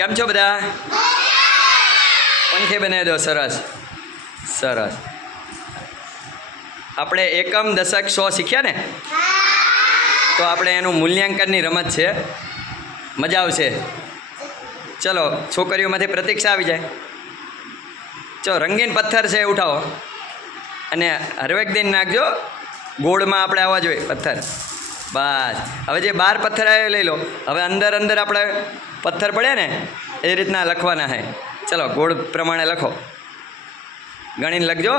કેમ છો બધા? પંખે બનાવી દો. સરસ સરસ. આપણે એકમ દશક 100 શીખ્યા ને? તો આપણે એનું મૂલ્યાંકનની રમત છે, મજા આવશે. ચલો છોકરીઓમાંથી પ્રતીક્ષા આવી જાય. ચલો રંગીન પથ્થર છે ઉઠાવો અને હરવેક દિન નાખજો. ગોળમાં આપણે આવવા જોઈએ પથ્થર. બસ. હવે જે 12 પથ્થર આવ્યો લઈ લો. હવે અંદર અંદર આપણે પથ્થર પડે ને એ રીતના લખવાના છે. ચલો ગોળ પ્રમાણે લખો, ગણીને લખજો.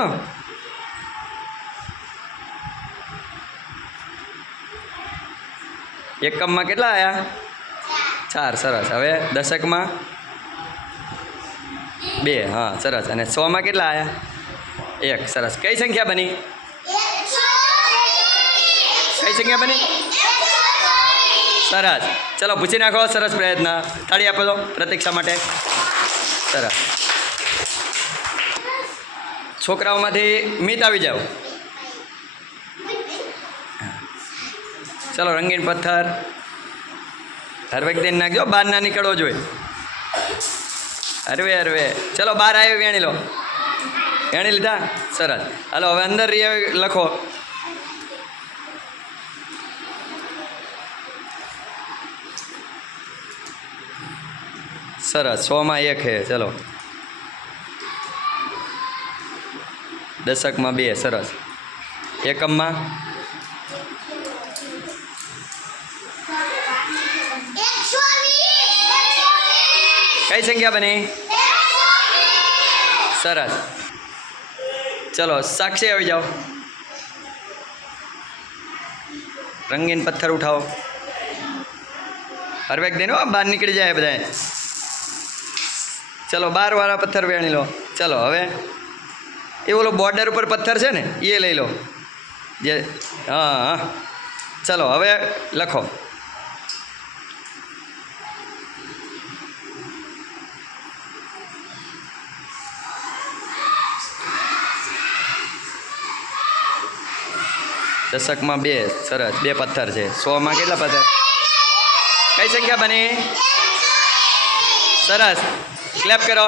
એકમમાં કેટલા આવ્યા? 4. સરસ. હવે દશકમાં 2. હા સરસ. અને 100માં કેટલા આવ્યા? 1. સરસ. કઈ સંખ્યા બની? કઈ સંખ્યા બની? સરસ. ચલો પૂછી નાખો. સરસ પ્રયત્ન. તાળી આપો દો પ્રતીક્ષા માટે. સરસ. છોકરાઓમાંથી મિત આવી જાઓ. ચલો રંગીન પથ્થર હરવેક દિન નાખજો. બહાર ના નીકળવો જોઈએ. હરવે હરવે. ચલો બહાર આવ્યો. વેણી લો. વેણી લીધા? સરસ. હાલો હવે અંદર લખો. સરસ. 100માં 1 છે. ચલો દશકમાં 2. સરસ. એકમમાં કઈ સંખ્યા બની? સરસ. ચલો સાક્ષી આવી જાઓ. રંગીન પથ્થર ઉઠાવો. હરવેક દિન બહાર નીકળી જાય બધા. ચલો 12 વાળા પથ્થર વેણી લો. ચલો હવે એ ઓલો બોર્ડર ઉપર પથ્થર છે ને એ લઈ લો. જે હા હા. ચલો હવે લખો. દશકમાં 2. સરસ. 2 પથ્થર છે. 100માં કેટલા પથ્થર? કઈ સંખ્યા બની? સરસ. ક્લેપ કરો.